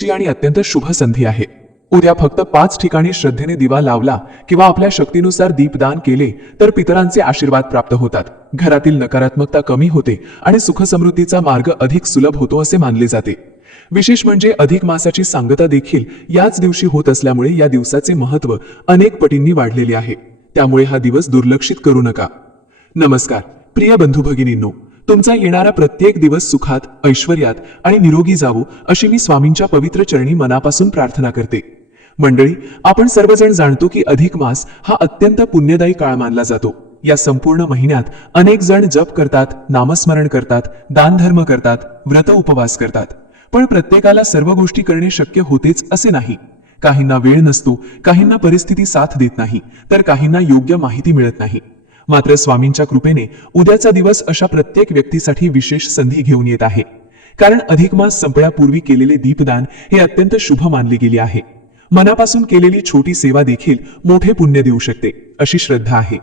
ची आणि अत्यंत शुभ संधी आहे। उद्या फक्त 5 ठिकाणी श्रद्धेने दिवा लावला किंवा आपल्या शक्तीनुसार दीपदान केले तर पितरांचे आशीर्वाद प्राप्त होतात, घरातील नकारात्मकता कमी होते आणि सुख समृद्धीचा मार्ग अधिक सुलभ होतो असे मानले जाते। विशेष म्हणजे अधिक मासाची सांगता देखील याच दिवशी होत असल्यामुळे या दिवसाचे महत्त्व अनेक पटींनी वाढलेले आहे। त्यामुळे हा दिवस दुर्लक्षित करू नका। नमस्कार प्रिय बंधू भगिनींनो, तुमचा येणारा प्रत्येक दिवस सुखात, ऐश्वर्यात आणि निरोगी जावो अशी मी स्वामींच्या पवित्र चरणी मनापासून प्रार्थना करते। मंडळी, आपण सर्वजण जाणतो की अधिक मास हा अत्यंत पुण्यदायी काळ मानला जातो। या संपूर्ण महिन्यात अनेक जण जप करतात, नामस्मरण करतात, दानधर्म करतात, व्रत उपवास करतात। पण प्रत्येकाला सर्व गोष्टी करणे शक्य होतेच असे नाही। काहींना वेळ नसतो, काहींना परिस्थिती साथ देत नाही, तर काहींना योग्य माहिती मिळत नाही। मात्र स्वामींच्या कृपेने उद्याचा दिवस अशा प्रत्येक व्यक्तीसाठी विशेष संधी घेऊन येत आहे। कारण अधिक मास संपण्यापूर्वी केलेले दीपदान हे अत्यंत शुभ मानले गेले आहे। मनापासून केलेली छोटी सेवा देखील मोठे पुण्य देऊ शकते अशी श्रद्धा आहे।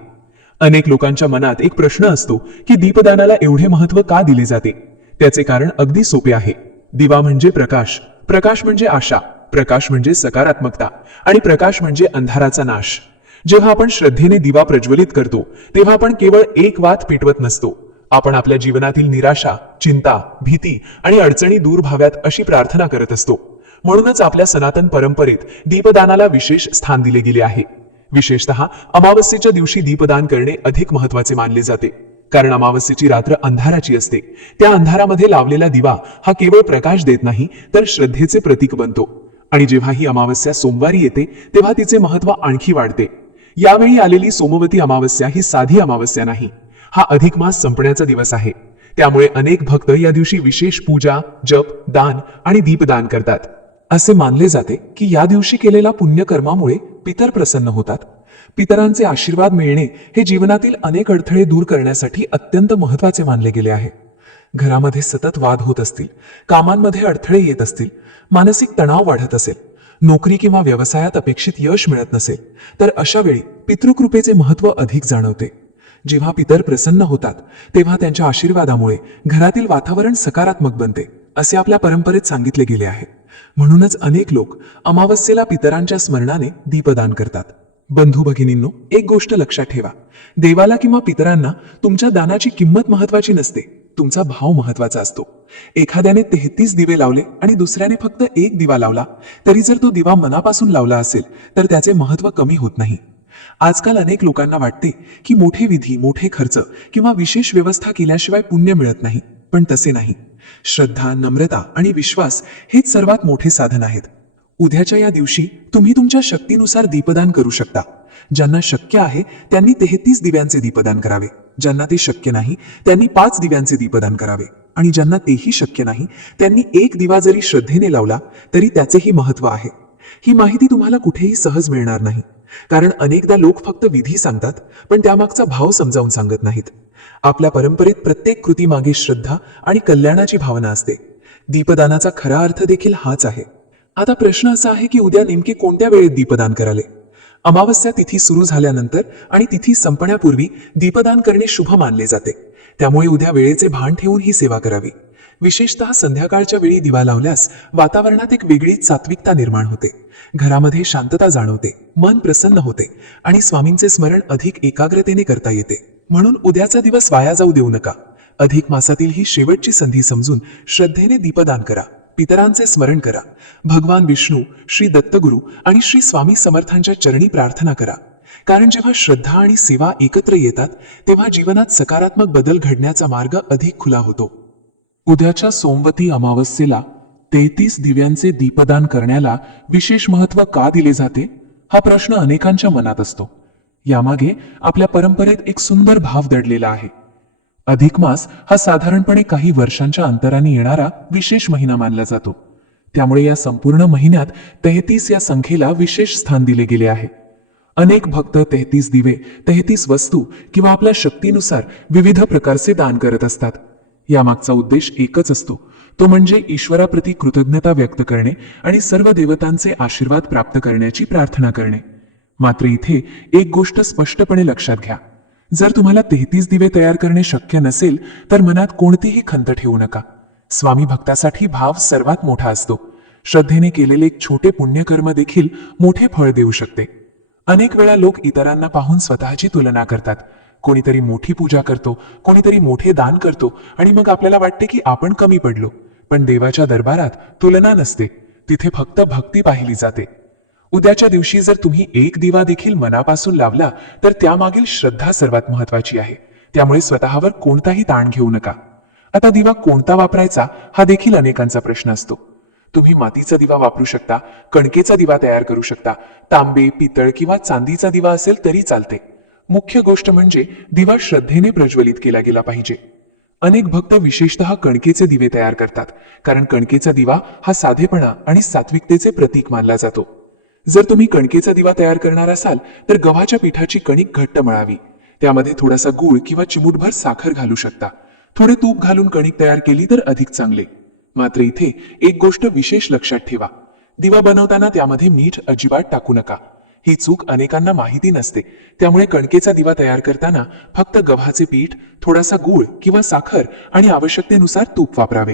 अनेक लोकांच्या मनात एक प्रश्न असतो की दीपदानाला एवढे महत्त्व का दिले जाते? त्याचे कारण अगदी सोपे आहे। दिवा म्हणजे प्रकाश, प्रकाश म्हणजे आशा, प्रकाश म्हणजे सकारात्मकता आणि प्रकाश म्हणजे अंधाराचा नाश। जेव्हा आपण श्रद्धेने दिवा प्रज्वलित करतो तेव्हा आपण केवळ एक वात पेटवत नसतो, आपण आपल्या जीवनातील निराशा, चिंता, भीती आणि अडचणी दूर व्हाव्यात अशी प्रार्थना करत असतो। म्हणूनच आपल्या सनातन परंपरेत दीपदानाला विशेष स्थान दिले गेले आहे। विशेषतः अमावस्येच्या दिवशी दीपदान करणे अधिक महत्त्वाचे मानले जाते, कारण अमावस्येची रात्र अंधाराची असते। त्या अंधारामध्ये लावलेला दिवा हा केवळ प्रकाश देत नाही तर श्रद्धेचे प्रतीक बनतो। आणि जेव्हा ही अमावस्या सोमवारी येते तेव्हा तिचे महत्त्व आणखी वाढते। यावेळी आलेली सोमवती अमावस्या ही साधी अमावस्या नाही, हा अधिक मास संपण्याचा दिवस आहे। त्यामुळे अनेक भक्त या दिवशी विशेष पूजा, जप, दान आणि दीपदान करतात। असे मानले जाते की या दिवशी केलेल्या पुण्यकर्मामुळे पितर प्रसन्न होतात। पितरांचे आशीर्वाद मिळणे हे जीवनातील अनेक अडथळे दूर करण्यासाठी अत्यंत महत्त्वाचे मानले गेले आहे। घरामध्ये सतत वाद होत असतील, कामांमध्ये अडथळे येत असतील, मानसिक तणाव वाढत असेल, नोकरी किंवा व्यवसायात अपेक्षित यश मिळत नसेल, तर अशा वेळी पितृकृपेचे महत्त्व अधिक जाणवते। जेव्हा पितर प्रसन्न होतात तेव्हा त्यांच्या आशीर्वादामुळे घरातील वातावरण सकारात्मक बनते असे आपल्या परंपरेत सांगितले गेले आहे। म्हणूनच अनेक लोक अमावस्येला पितरांच्या स्मरणाने दीपदान करतात। बंधू भगिनींनो, एक गोष्ट लक्षात ठेवा, देवाला किंवा पितरांना तुमच्या दानाची किंमत महत्त्वाची नसते, तुमचा भाव महत्त्वाचा असतो। एखाद्याने 33 दिवे लावले आणि दुसऱ्याने फक्त 1 दिवा लावला, तरी जर तो दिवा मनापासून लावला असेल तर त्याचे महत्त्व कमी होत नाही। आजकाल अनेक लोकांना वाटते की मोठे विधी, मोठे खर्च किंवा विशेष व्यवस्था केल्याशिवाय पुण्य मिळत नाही, पण तसे नाही। श्रद्धा, नम्रता आणि विश्वास हेच सर्वात मोठे साधन आहेत। उद्याच्या या दिवशी तुम्ही तुमच्या शक्तीनुसार दीपदान करू शकता। ज्यांना शक्य आहे त्यांनी 33 दिव्यांचे दीपदान करावे, ज्यांना ते शक्य नाही त्यांनी 5 दिव्यांचे दीपदान करावे, आणि ज्यांना तेही शक्य नाही त्यांनी 1 दिवा जरी श्रद्धेने लावला तरी त्याचेही महत्त्व आहे। ही माहिती तुम्हाला कुठेही सहज मिळणार नाही, कारण अनेकदा लोक फक्त विधी सांगतात पण त्यामागचा भाव समजावून सांगत नाहीत। आपल्या परंपरेत प्रत्येक कृतीमागे श्रद्धा आणि कल्याणाची भावना असते। दीपदानाचा खरा अर्थ देखील हाच आहे। आता प्रश्न असा आहे की उद्या नेमके कोणत्या वेळेत दीपदान करावे? अमावस्या तिथी सुरू झाल्यानंतर आणि तिथी संपण्यापूर्वी दीपदान करणे शुभ मानले जाते। त्यामुळे उद्या वेळेचे भान ठेवून ही सेवा करावी। विशेषतः संध्याकाळच्या वेळी दिवा लावल्यास वातावरणात एक वेगळीच सात्विकता निर्माण होते, घरामध्ये शांतता जाणवते, मन प्रसन्न होते आणि स्वामींचे स्मरण अधिक एकाग्रतेने करता येते। म्हणून उद्याचा दिवस वाया जाऊ देऊ नका। अधिक मासातील ही शेवटची संधी समजून श्रद्धेने दीपदान करा, पितरांचे स्मरण करा, भगवान विष्णू, श्री दत्तगुरु आणि श्री स्वामी समर्थांच्या चरणी प्रार्थना करा। कारण जेव्हा श्रद्धा आणि सेवा एकत्र येतात तेव्हा जीवनात सकारात्मक बदल घडण्याचा मार्ग अधिक खुला होतो। उद्याच्या सोमवती अमावस्येला 33 दिव्यांचे दीपदान करण्याला विशेष महत्त्व का दिले जाते, हा प्रश्न अनेकांच्या मनात असतो। यामागे आपल्या परंपरेत एक सुंदर भाव दडलेला आहे। अधिक मास हा साधारणपणे काही वर्षांच्या अंतराने येणारा विशेष महिना मानला जातो। त्यामुळे या संपूर्ण महिन्यात 33 या संख्येला विशेष स्थान दिले गेले आहे। अनेक भक्त 33 दिवे, 33 वस्तू किंवा आपल्या शक्तीनुसार विविध प्रकारचे दान करत असतात। यामागचा उद्देश एकच असतो, तो म्हणजे ईश्वराप्रती कृतज्ञता व्यक्त करणे आणि सर्व देवतांचे आशीर्वाद प्राप्त करण्याची प्रार्थना करणे। मात्र इथे एक गोष्ट स्पष्टपणे लक्षात घ्या, जर तुम्हाला 33 दिवे तयार करणे शक्य नसेल तर मनात कोणतीही खंत ठेवू नका। स्वामी भक्तासाठी भाव सर्वात मोठा असतो। श्रद्धेने केलेले एक छोटे पुण्यकर्म देखील मोठे फळ देऊ शकते. अनेक वेळा लोक इतरांना पाहून स्वतःची तुलना करतात. कोणीतरी मोठी पूजा करतो, कोणीतरी मोठे दान करतो आणि मग आपल्याला वाटते की आपण कमी पडलो. पण देवाच्या दरबारात तुलना नसते, तिथे फक्त भक्ती पाहिली जाते. उद्याच्या दिवशी जर तुम्ही एक दिवा देखील मनापासून लावला तर त्यामागील श्रद्धा सर्वात महत्वाची आहे. त्यामुळे स्वतःवर कोणताही ताण घेऊ नका. आता दिवा कोणता वापरायचा हा देखील अनेकांचा प्रश्न असतो. तुम्ही मातीचा दिवा वापरू शकता, कणकेचा दिवा तयार करू शकता, तांबे, पितळ किंवा चांदीचा दिवा असेल तरी चालते. मुख्य गोष्ट म्हणजे दिवा श्रद्धेने प्रज्वलित केला गेला पाहिजे. अनेक भक्त विशेषतः कणकेचे दिवे तयार करतात, कारण कणकेचा दिवा हा साधेपणा आणि सात्विकतेचे प्रतीक मानला जातो. जर तुम्ही कणकेचा दिवा तयार करणार असाल तर गव्हाच्या पिठाची कणिक घट्ट मळावी. त्यामध्ये थोडासा गूळ किंवा चिमूटभर साखर घालू शकता. थोडे तूप घालून कणिक तयार केली तर अधिक चांगले. मात्र इथे एक गोष्ट विशेष लक्षात ठेवा, दिवा बनवताना त्यामध्ये मीठ अजिबात टाकू नका. ही चूक अनेकांना माहिती नसते. त्यामुळे कणकेचा दिवा तयार करताना फक्त गव्हाचे पीठ, थोडासा गूळ किंवा साखर आणि आवश्यकतेनुसार तूप वापरावे.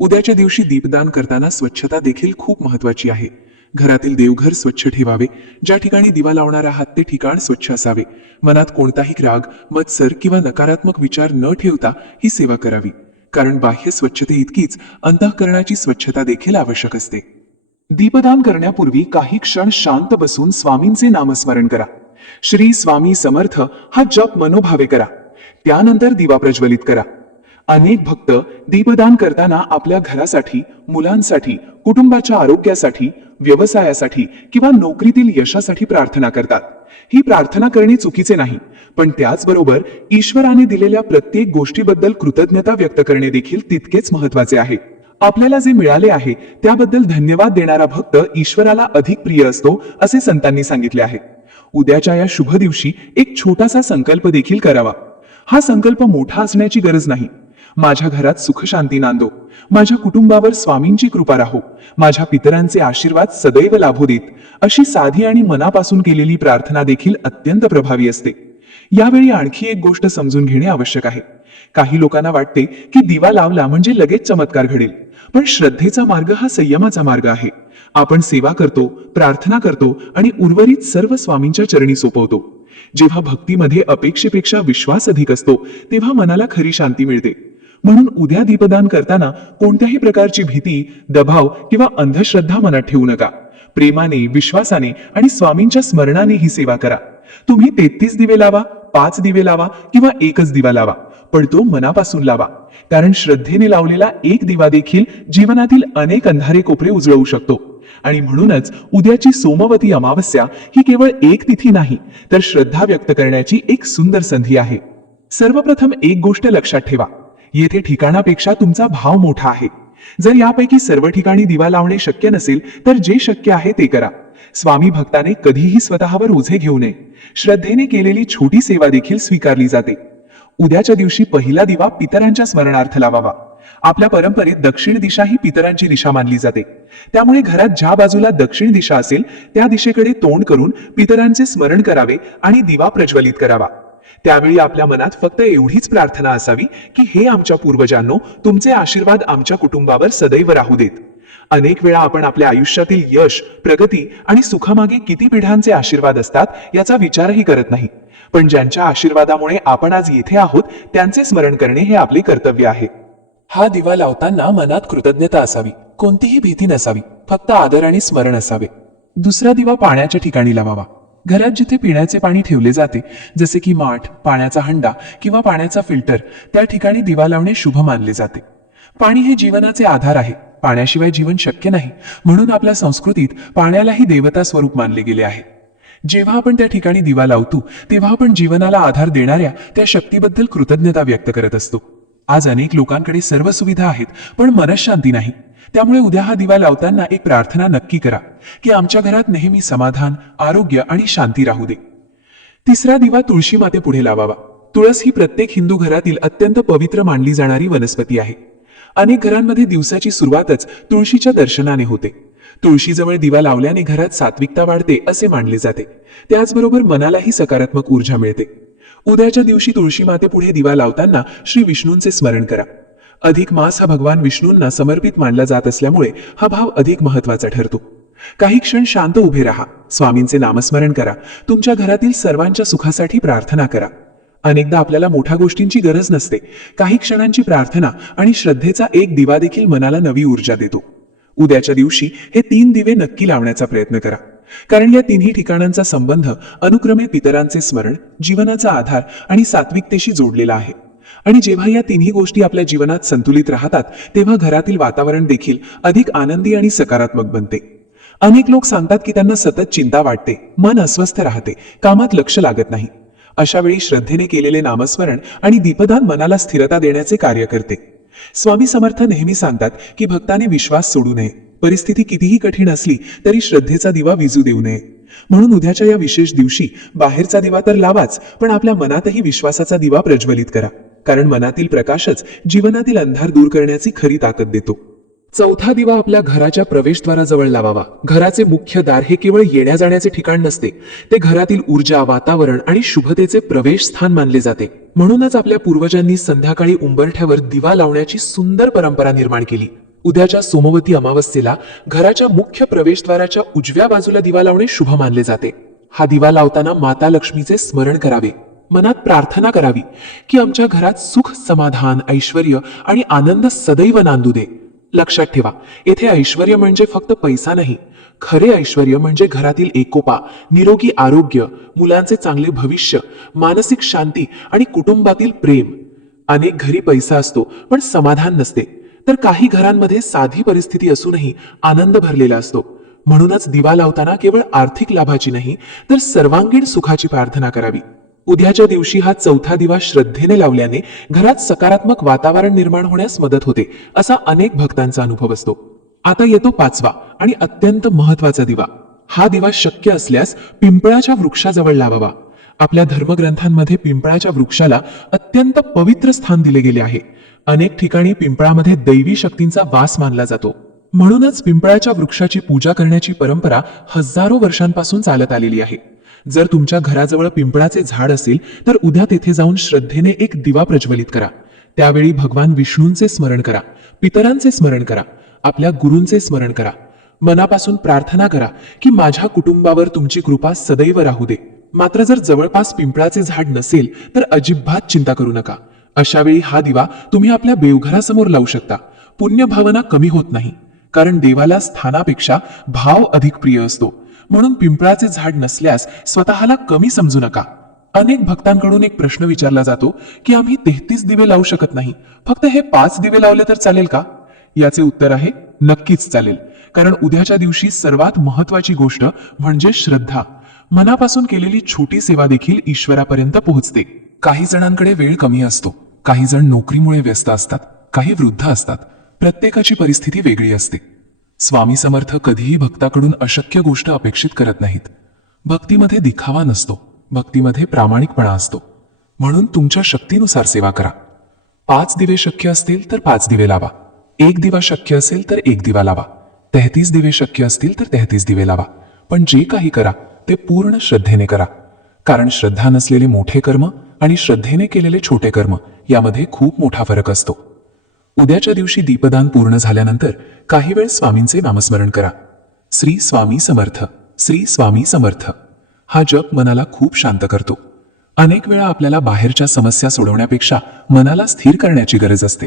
उद्याच्या दिवशी दीपदान करताना स्वच्छता देखील खूप महत्वाची आहे. घरातील देवघर स्वच्छ ठेवावे. ज्या ठिकाणी दिवा लावणार आहात ते ठिकाण स्वच्छ असावे. मनात कोणताही राग, मत्सर किंवा नकारात्मक विचार न ठेवता ही सेवा करावी. कारण बाह्य स्वच्छते इतकीच अंतःकरणाची स्वच्छता देखील आवश्यक असते. दीपदान करण्यापूर्वी काही क्षण शांत बसून स्वामींचे नामस्मरण करा. श्री स्वामी समर्थ हा जप मनोभावे करा. त्यानंतर दिवा प्रज्वलित करा. अनेक भक्त दीपदान करताना आपल्या घरासाठी, मुलांसाठी, कुटुंबाच्या आरोग्यासाठी, व्यवसायासाठी किंवा नोकरीतील यशासाठी प्रार्थना करतात. ही प्रार्थना करणे चुकीचे नाही, पण त्याचबरोबर ईश्वराने दिलेल्या प्रत्येक गोष्टीबद्दल कृतज्ञता व्यक्त करणे देखील तितकेच महत्वाचे आहे. आपल्याला जे मिळाले आहे त्याबद्दल धन्यवाद देणारा भक्त ईश्वराला अधिक प्रिय असतो, असे संतांनी सांगितले आहे. उद्याच्या या शुभ दिवशी एक छोटासा संकल्प देखील करावा. हा संकल्प मोठा असण्याची गरज नाही. माझ्या घरात सुख शांती नांदो, माझ्या कुटुंबावर स्वामींची कृपा राहो, माझ्या पितरांचे आशीर्वाद सदैव लाभू देत, अशी साधी आणि मनापासून केलेली प्रार्थना देखील अत्यंत प्रभावी असते. यावेळी आणखी एक गोष्ट समजून घेणे आवश्यक आहे. काही लोकांना वाटते की दिवा लावला म्हणजे लगेच चमत्कार घडेल, पण श्रद्धेचा मार्ग हा संयमाचा मार्ग आहे. आपण सेवा करतो, प्रार्थना करतो आणि उर्वरित सर्व स्वामींच्या चरणी सोपवतो. जेव्हा भक्तीमध्ये अपेक्षेपेक्षा विश्वास अधिक असतो तेव्हा मनाला खरी शांती मिळते. म्हणून उद्या दीपदान करताना कोणत्याही प्रकारची भीती, दबाव किंवा अंधश्रद्धा मनात ठेवू नका. प्रेमाने, विश्वासाने आणि स्वामींच्या स्मरणाने ही सेवा करा. तुम्ही 33 दिवे लावा, 5 दिवे लावा किंवा एकच दिवा लावा, पण तो मनापासून लावा. कारण श्रद्धेने लावलेला एक दिवा देखील जीवनातील अनेक अंधारे कोपरे उजळवू शकतो. आणि म्हणूनच उद्याची सोमवती अमावस्या ही केवळ एक तिथी नाही, तर श्रद्धा व्यक्त करण्याची एक सुंदर संधी आहे. सर्वप्रथम एक गोष्ट लक्षात ठेवा, येथे ठिकाणापेक्षा तुमचा भाव मोठा आहे. जर यापैकी सर्व ठिकाणी दिवा लावणे शक्य नसेल तर जे शक्य आहे ते करा. स्वामी भक्ताने कधीही स्वतःवर ओझे घेऊ नये. श्रद्धेने केलेली छोटी सेवा देखील स्वीकारली जाते. उद्याच्या दिवशी पहिला दिवा पितरांच्या स्मरणार्थ लावावा. आपल्या परंपरेत दक्षिण दिशा ही पितरांची दिशा मानली जाते. त्यामुळे घरात ज्या बाजूला दक्षिण दिशा असेल त्या दिशेकडे तोंड करून पितरांचे स्मरण करावे आणि दिवा प्रज्वलित करावा. त्यावेळी आपल्या मनात फक्त एवढीच प्रार्थना असावी की हे आमच्या पूर्वजांनो, तुमचे आशीर्वाद आमच्या कुटुंबावर सदैव राहू देत. अनेक वेळा आपण आपल्या आयुष्यातील यश, प्रगती आणि सुखामागे किती पिढ्यांचे आशीर्वाद असतात याचा विचारही करत नाही. पण ज्यांच्या आशीर्वादामुळे आपण आज येथे आहोत त्यांचे स्मरण करणे हे आपले कर्तव्य आहे. हा दिवा लावताना मनात कृतज्ञता असावी, कोणतीही भीती नसावी, फक्त आदर आणि स्मरण असावे. दुसरा दिवा पाण्याच्या ठिकाणी लावावा. घरात जिथे पिण्याचे पाणी ठेवले जाते, जसे की माठ, पाण्याचा हंडा किंवा पाण्याचा फिल्टर, त्या ठिकाणी दिवा लावणे शुभ मानले जाते. पाणी हे जीवनाचे आधार आहे. पाण्याशिवाय जीवन शक्य नाही. म्हणून आपल्या संस्कृतीत पाण्यालाही देवता स्वरूप मानले गेले आहे. जेव्हा आपण त्या ठिकाणी दिवा लावतो तेव्हा आपण जीवनाला आधार देणाऱ्या त्या शक्तीबद्दल कृतज्ञता व्यक्त करत असतो. आज अनेक लोकांकडे सर्व सुविधा आहेत पण मनःशांती नाही. त्यामुळे उद्या हा दिवा लावताना एक प्रार्थना नक्की करा की आमच्या घरात नेहमी समाधान, आरोग्य आणि शांती राहू दे. तिसरा दिवा तुळशी माते पुढे लावावा. तुळस ही प्रत्येक हिंदू घरातील अत्यंत पवित्र मानली जाणारी वनस्पती आहे. अनेक घरांमध्ये दिवसाची सुरुवातच तुळशीच्या दर्शनाने होते. तुळशीजवळ दिवा लावल्याने घरात सात्विकता वाढते असे मानले जाते. त्याचबरोबर मनालाही सकारात्मक ऊर्जा मिळते. उद्याच्या दिवशी तुळशी माते पुढे दिवा लावताना श्री विष्णूंचे स्मरण करा. अधिक मास हा भगवान विष्णूंना समर्पित मानला जात असल्यामुळे हा भाव अधिक महत्वाचा ठरतो. काही क्षण शांत उभे राहा, स्वामींचे नामस्मरण करा, तुमच्या घरातील सर्वांच्या सुखासाठी प्रार्थना करा. अनेकदा आपल्याला मोठ्या गोष्टींची गरज नसते, काही क्षणांची प्रार्थना आणि श्रद्धेचा एक दिवा देखील मनाला नवी ऊर्जा देतो. उद्याच्या दिवशी हे 3 दिवे नक्की लावण्याचा प्रयत्न करा, कारण या तिन्ही ठिकाणांचा संबंध अनुक्रमे पितरांचे स्मरण, जीवनाचा आधार आणि सात्विकतेशी जोडलेला आहे. आणि जेव्हा या तिन्ही गोष्टी आपल्या जीवनात संतुलित राहतात, तेव्हा घरातील वातावरण देखील अधिक आनंदी आणि सकारात्मक बनते. अनेक लोक सांगतात की त्यांना सतत चिंता वाटते, मन अस्वस्थ राहते, कामात लक्ष लागत नाही. अशा वेळी श्रद्धेने केलेले नामस्मरण आणि दीपदान मनाला स्थिरता देण्याचे कार्य करते. स्वामी समर्थ नेहमी सांगतात की भक्ताने विश्वास सोडू नये, परिस्थिती कितीही कठीण असली तरी श्रद्धेचा दिवा विझू देऊ नये. म्हणून उद्याच्या या विशेष दिवशी बाहेरचा दिवा तर लावाच, पण आपल्या मनातही विश्वासाचा दिवा प्रज्वलित करा, कारण मनातील प्रकाशच जीवनातील अंधार दूर करण्याची खरी ताकद देतो. चौथा दिवा आपल्या घराच्या प्रवेशद्वाराजवळ लावावा. घराचे मुख्य दार हे केवळ येण्या जाण्याचे ठिकाण नसते, ते घरातील ऊर्जा, वातावरण आणि शुभतेचे प्रवेशस्थान मानले जाते. म्हणूनच आपल्या पूर्वजांनी संध्याकाळी उंबरठ्यावर दिवा लावण्याची सुंदर परंपरा निर्माण केली. उद्याच्या सोमवती अमावस्येला घराच्या मुख्य प्रवेशद्वाराच्या उजव्या बाजूला दिवा लावणे शुभ मानले जाते. हा दिवा लावताना माता लक्ष्मीचे स्मरण करावे, मनात प्रार्थना करावी की आमच्या घरात सुख, समाधान, ऐश्वर्य आणि आनंद सदैव नांदू दे. लक्षात ठेवा, येथे ऐश्वर्य म्हणजे फक्त पैसा नाही. खरे ऐश्वर्य म्हणजे घरातील एकोपा, निरोगी आरोग्य, मुलांचे चांगले भविष्य, मानसिक शांती आणि कुटुंबातील प्रेम. अनेक घरी पैसा असतो पण समाधान नसते, तर काही घरांमध्ये साधी परिस्थिती असूनही आनंद भरलेला असतो. म्हणूनच दिवा लावताना केवळ आर्थिक लाभाची नाही, तर सर्वांगीण सुखाची प्रार्थना करावी. उद्याच्या दिवशी हा चौथा दिवा श्रद्धेने लावल्याने घरात सकारात्मक वातावरण निर्माण होण्यास मदत होते, असा अनेक भक्तांचा अनुभव असतो. आता येतो 5वा आणि अत्यंत महत्वाचा दिवा. हा दिवा शक्य असल्यास पिंपळाच्या वृक्षाजवळ लावावा. आपल्या धर्मग्रंथांमध्ये पिंपळाच्या वृक्षाला अत्यंत पवित्र स्थान दिले गेले आहे. अनेक ठिकाणी पिंपळामध्ये दैवी शक्तींचा वास मानला जातो. म्हणूनच पिंपळाच्या वृक्षाची पूजा करण्याची परंपरा हजारो वर्षांपासून चालत आलेली आहे. जर तुमच्या घराजवळ पिंपळाचे झाड असेल तर उद्या तेथे जाऊन श्रद्धेने एक दिवा प्रज्वलित करा. त्यावेळी भगवान विष्णूंचे स्मरण करा, पितरांचे स्मरण करा, आपल्या गुरूंचे स्मरण करा. मनापासून प्रार्थना करा की माझ्या कुटुंबावर तुमची कृपा सदैव राहू दे. मात्र जर जवळपास पिंपळाचे झाड नसेल तर अजिबात चिंता करू नका. अशा वेळी हा दिवा तुम्ही आपल्या देवघरासमोर लावू शकता. पुण्य भावना कमी होत नाही, कारण देवाला स्थानापेक्षा भाव अधिक प्रिय असतो. म्हणून पिंपळाचे झाड नसल्यास स्वतःला कमी समजू नका. अनेक भक्तांकडून एक प्रश्न विचारला जातो की आम्ही 33 दिवे लावू शकत नाही, फक्त हे 5 दिवे लावले तर चालेल का? याचे उत्तर आहे नक्कीच चालेल, कारण उद्याच्या दिवशी सर्वात महत्वाची गोष्ट म्हणजे श्रद्धा. मनापासून केलेली छोटी सेवा देखील ईश्वरापर्यंत पोहोचते. काही जणांकडे वेळ कमी असतो, काही जण नोकरीमुळे व्यस्त असतात, काही वृद्ध असतात. प्रत्येकाची परिस्थिती वेगळी असते. स्वामी समर्थ कधीही भक्ताकडून अशक्य गोष्ट अपेक्षित करत नाहीत. भक्तीमध्ये दिखावा नसतो, भक्तीमध्ये प्रामाणिकपणा असतो. म्हणून तुमच्या शक्तीनुसार सेवा करा. 5 दिवे शक्य असतील तर 5 दिवे लावा. 1 दिवा शक्य असेल तर 1 दिवा लावा. 33 दिवे शक्य असतील तर 33 दिवे लावा. पण जे काही करा ते पूर्ण श्रद्धेने करा, कारण श्रद्धा नसलेले मोठे कर्म आणि श्रद्धेने केलेले छोटे कर्म यामध्ये खूप मोठा फरक असतो. उद्याच्या दिवशी दीपदान पूर्ण झाल्यानंतर काही वेळ स्वामींचे नामस्मरण करा. श्री स्वामी समर्थ, श्री स्वामी समर्थ. हा जप मनाला खूप शांत करतो. अनेक वेळा आपल्याला बाहेरच्या समस्या सोडवण्यापेक्षा मनाला स्थिर करण्याची गरज असते,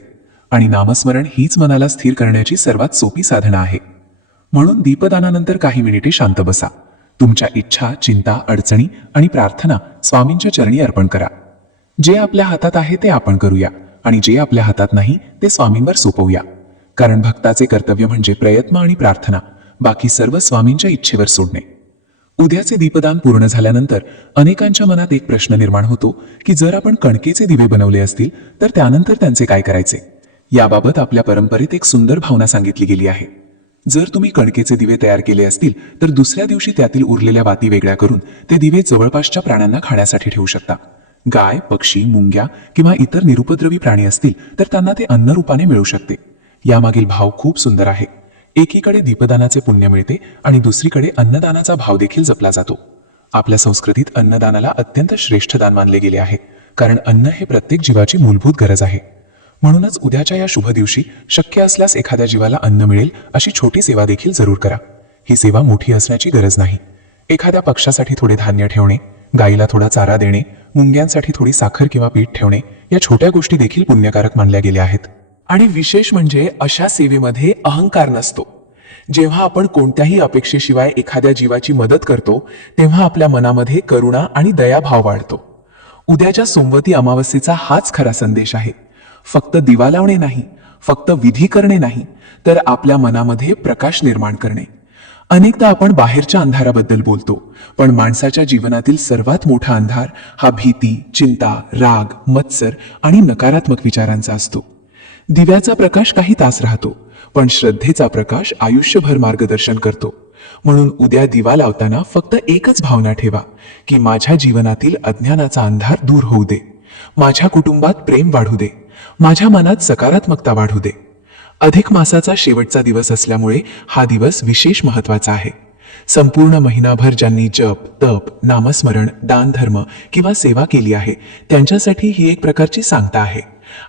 आणि नामस्मरण हीच मनाला स्थिर करण्याची सर्वात सोपी साधना आहे. म्हणून दीपदानानंतर काही मिनिटे शांत बसा. तुमच्या इच्छा, चिंता, अडचणी आणि प्रार्थना स्वामींच्या चरणी अर्पण करा. जे आपल्या हातात आहे ते आपण करूया, आणि जे आपल्या हातात नाही ते स्वामींवर सोपवूया. कारण भक्ताचे कर्तव्य म्हणजे प्रयत्न आणि प्रार्थना, बाकी सर्व स्वामींच्या इच्छेवर सोडणे. उद्याचे दीपदान पूर्ण झाल्यानंतर अनेकांच्या मनात एक प्रश्न निर्माण होतो की जर आपण कणकेचे दिवे बनवले असतील तर त्यानंतर त्यांचे काय करायचे. याबाबत आपल्या परंपरेत एक सुंदर भावना सांगितली गेली आहे. जर तुम्ही कणकेचे दिवे तयार केले असतील तर दुसऱ्या दिवशी त्यातील उरलेल्या वाती वेगळ्या करून ते दिवे जवळपासच्या प्राण्यांना खाण्यासाठी ठेवू शकता. गाय, पक्षी, मुंग्या किंवा इतर निरुपद्रवी प्राणी असतील तर त्यांना ते अन्न रूपाने मिळू शकते. यामागील भाव खूप सुंदर आहे. एकीकडे दीपदानाचे पुण्य मिळते आणि दुसरीकडे अन्नदानाचा भाव देखील जपला जातो. आपल्या संस्कृतीत अन्नदानाला अत्यंत श्रेष्ठ दान मानले गेले आहे, कारण अन्न हे प्रत्येक जीवाची मूलभूत गरज आहे. म्हणूनच उद्याच्या या शुभ दिवशी शक्य असल्यास एखाद्या जीवाला अन्न मिळेल अशी छोटी सेवा देखील जरूर करा. ही सेवा मोठी असण्याची गरज नाही. एखाद्या पक्षासाठी थोडे धान्य ठेवणे, गाईला थोडा चारा देणे, मुंग्यांसाठी थोडी साखर किंवा पीठ ठेवणे या छोट्या गोष्टी देखील पुण्यकारक मानल्या गेल्या आहेत. आणि विशेष म्हणजे अशा सेवेमध्ये अहंकार नसतो. जेव्हा आपण कोणत्याही अपेक्षेशिवाय एखाद्या जीवाची मदत करतो तेव्हा आपल्या मनामध्ये करुणा आणि दयाभाव वाढतो. उद्याच्या सोमवती अमावस्येचा हाच खरा संदेश आहे. फक्त दिवा लावणे नाही, फक्त विधी करणे नाही, तर आपल्या मनामध्ये प्रकाश निर्माण करणे. अनेकदा आपण बाहेरच्या अंधाराबद्दल बोलतो, पण माणसाच्या जीवनातील सर्वात मोठा अंधार हा भीती, चिंता, राग, मत्सर आणि नकारात्मक विचारांचा असतो. दिव्याचा प्रकाश काही तास राहतो, पण श्रद्धेचा प्रकाश आयुष्यभर मार्गदर्शन करतो. म्हणून उद्या दिवा लावताना फक्त एकच भावना ठेवा की माझ्या जीवनातील अज्ञानाचा अंधार दूर होऊ दे, माझ्या कुटुंबात प्रेम वाढू दे, माझ्या मनात सकारात्मकता वाढू दे. अधिक मासाचा शेवटचा दिवस असल्यामुळे हा दिवस विशेष महत्वाचा आहे. संपूर्ण महिनाभर ज्यांनी जप, तप, नामस्मरण, दानधर्म किंवा सेवा केली आहे त्यांच्यासाठी ही एक प्रकारची सांगता आहे.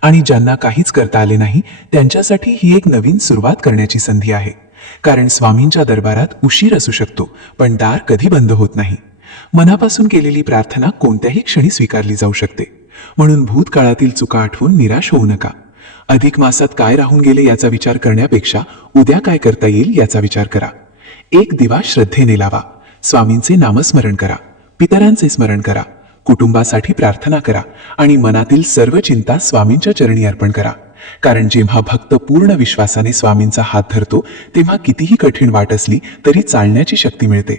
आणि ज्यांना काहीच करता आले नाही त्यांच्यासाठी ही एक नवीन सुरुवात करण्याची संधी आहे. कारण स्वामींच्या दरबारात उशीर असू शकतो, पण दार कधी बंद होत नाही. मनापासून केलेली प्रार्थना कोणत्याही क्षणी स्वीकारली जाऊ शकते. म्हणून भूतकाळातील चुका आठवून निराश होऊ नका. अधिक मासात काय राहून गेले याचा विचार करण्यापेक्षा उद्या काय करता येईल याचा विचार करा. एक दिवा श्रद्धेने लावा, स्वामींचे नामस्मरण करा, पितरांचे स्मरण करा, कुटुंबासाठी प्रार्थना करा आणि मनातील सर्व चिंता स्वामींच्या चरणी अर्पण करा. कारण जेव्हा भक्त पूर्ण विश्वासाने स्वामींचा हात धरतो तेव्हा कितीही कठीण वाट असली तरी चालण्याची शक्ती मिळते.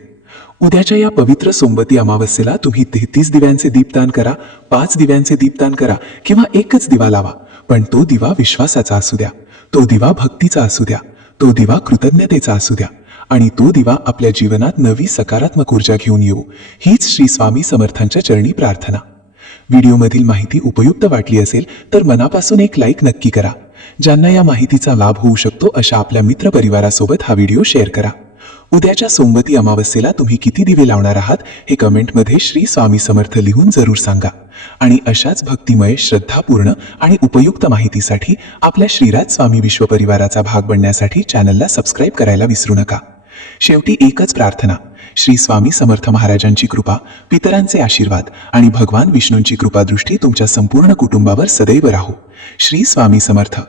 उद्याच्या या पवित्र सोमवती अमावस्येला तुम्ही 33 दिव्यांचे दीपदान करा, 5 दिव्यांचे दीपदान करा किंवा एकच दिवा लावा, पण तो दिवा विश्वासाचा असू द्या, तो दिवा भक्तीचा असू द्या, तो दिवा कृतज्ञतेचा असू द्या आणि तो दिवा आपल्या जीवनात नवी सकारात्मक ऊर्जा घेऊन येऊ, हीच श्री स्वामी समर्थांच्या चरणी प्रार्थना. व्हिडिओमधील माहिती उपयुक्त वाटली असेल तर मनापासून एक लाईक नक्की करा. ज्यांना या माहितीचा लाभ होऊ शकतो अशा आपल्या मित्रपरिवारासोबत हा व्हिडिओ शेअर करा. उद्याच्या सोमवती अमावस्येला तुम्ही किती दिवे लावणार आहात हे कमेंटमध्ये श्री स्वामी समर्थ लिहून जरूर सांगा. आणि अशाच भक्तिमय, श्रद्धापूर्ण आणि उपयुक्त माहितीसाठी आपल्या श्रीराज स्वामी विश्व परिवाराचा भाग बनण्यासाठी चॅनलला सबस्क्राईब करायला विसरू नका. शेवटी एकच प्रार्थना, श्री स्वामी समर्थ महाराजांची कृपा, पितरांचे आशीर्वाद आणि भगवान विष्णूंची कृपादृष्टी तुमच्या संपूर्ण कुटुंबावर सदैव राहो. श्री स्वामी समर्थ.